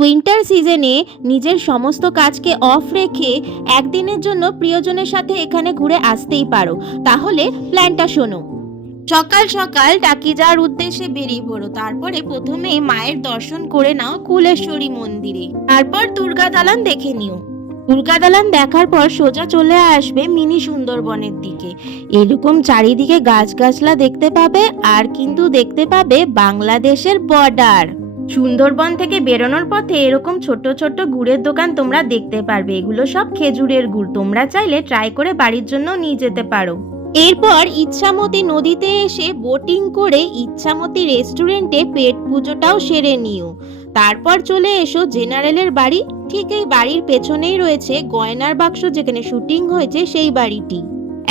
Winter সিজনে নিজের সমস্ত কাজকে অফ রেখে একদিনের জন্য প্রিয়জনের সাথে এখানে ঘুরে আসতেই পারো। তাহলে প্ল্যানটা শোনো। সকাল সকাল টাকি যাওয়ার উদ্দেশ্যে বেরিয়ে পড়ো। তারপরে প্রথমে মায়ের দর্শন করে নাও কুলেশ্বরী মন্দিরে। তারপর দুর্গা দালান দেখে নিও। দুর্গা দালান দেখার পর সোজা চলে আসবে মিনি সুন্দরবনের দিকে। এরকম চারিদিকে গাছগাছলা দেখতে পাবে, আর কিন্তু দেখতে পাবে বাংলাদেশের বর্ডার। সুন্দরবন থেকে বেরোনোর পথে এরকম ছোট ছোট গুড়ের দোকান তোমরা দেখতে পারবে। এগুলো সব খেজুরের গুড়। তোমরা চাইলে ট্রাই করে বাড়ির জন্য নিয়ে যেতে পারো। এরপর ইচ্ছামতি নদীতে এসে বোটিং করে ইচ্ছামতি রেস্টুরেন্টে পেট পুজোটাও সেরে নিও। তারপর চলে এসো জেনারেলের বাড়ি। ঠিক এই বাড়ির পেছনেই রয়েছে গয়নার বাক্স, যেখানে শুটিং হয়েছে সেই বাড়িটি।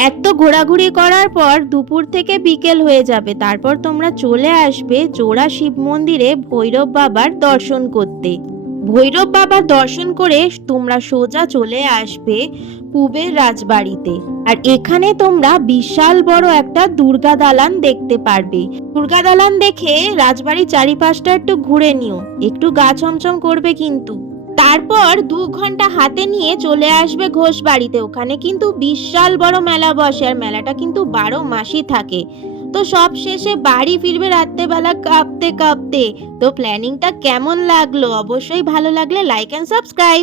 এত ঘোরাঘুরি করার পর দুপুর থেকে বিকেল হয়ে যাবে। তারপর তোমরা চলে আসবে জোড়া শিব মন্দিরে ভৈরব বাবার দর্শন করতে। ভৈরব বাবার দর্শন করে তোমরা সোজা চলে আসবে পূবের রাজবাড়িতে। আর এখানে তোমরা বিশাল বড় একটা দুর্গা দালান দেখতে পারবে। দুর্গা দালান দেখে রাজবাড়ির চারিপাশটা একটু ঘুরে নিও, একটু গা ছমছম করবে কিন্তু। তারপর 2 ঘন্টা হাতে নিয়ে চলে আসবে ঘোষ বাড়িতে। ওখানে কিন্তু বিশাল বড় মেলা বসে, আর মেলাটা কিন্তু 12 মাসই থাকে। তো সব শেষে বাড়ি ফিরবে রাত্রেবেলা কাঁপতে কাঁপতে। তো প্ল্যানিংটা কেমন লাগলো? অবশ্যই ভালো লাগলে লাইক অ্যান্ড সাবস্ক্রাইব।